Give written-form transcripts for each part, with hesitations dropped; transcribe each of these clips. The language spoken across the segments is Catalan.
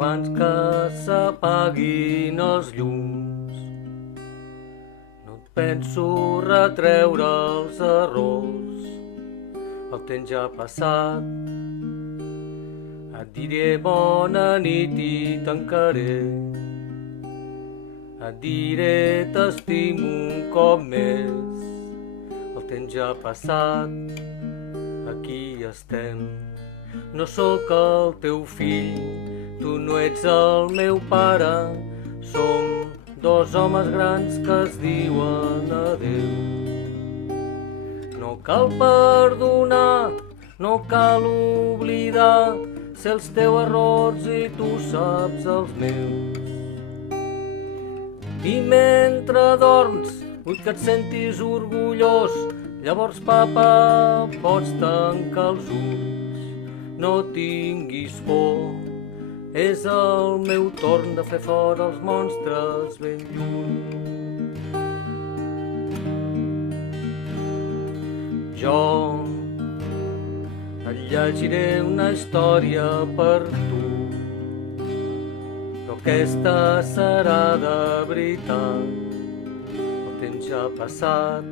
abans que s'apaguin els llums. No et penso retreure els errors, el temps ja ha passat. Et diré bona nit i tancaré. Et diré t'estimo un cop més, el temps ja ha passat, aquí estem. No sóc el teu fill, tu no ets el meu pare, som dos homes grans que es diuen adeu. No cal perdonar, no cal oblidar, sé els teus errors i tu saps els meus. I mentre dorms vull que et sentis orgullós, llavors papa pots tancar els ulls. No tinguis por, és el meu torn de fer fora els monstres ben lluny. Jo et llegiré una història per tu, però aquesta serà de veritat. El temps ja ha passat,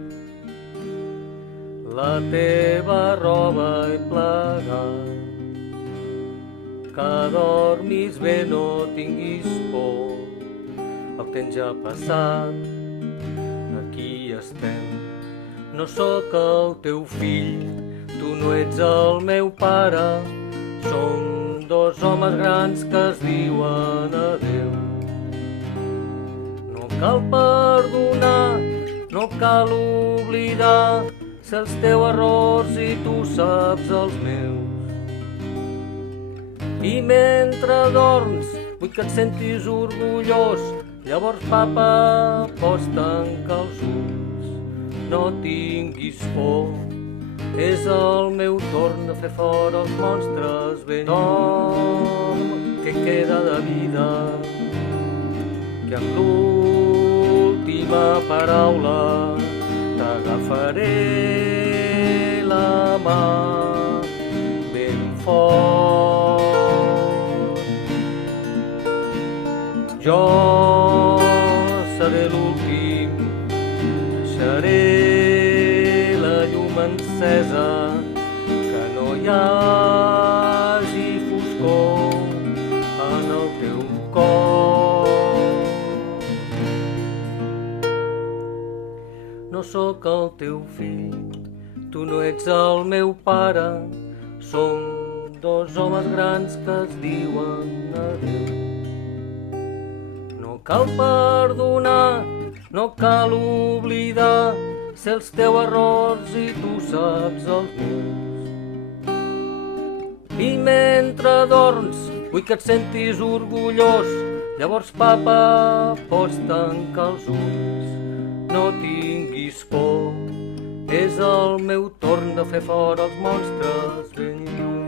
la teva roba he plegat. Que dormis bé, no tinguis por, el temps ja ha passat, aquí estem. No sóc el teu fill, tu no ets el meu pare, som dos homes grans que es diuen adeu. No cal perdonar, no cal oblidar, sé els teus errors i tu saps els meus. I mentre dorms vull que et sentis orgullós, llavors papa pots tancar els ulls. No tinguis por, és el meu torn de fer fora els monstres ben. Dorm, que queda de vida, que amb l'última paraula t'agafaré la mà ben fort. Jo seré l'últim, deixaré la llum encesa, que no hi hagi foscor en el teu cor. No sóc el teu fill, tu no ets el meu pare, som dos homes grans que es diuen adeu. No cal perdonar, no cal oblidar, sé els teus errors i tu saps els meus. I mentre dorms vull que et sentis orgullós, llavors papa pots tancar els ulls. No tinguis por, és el meu torn de fer fora els monstres ben lluny.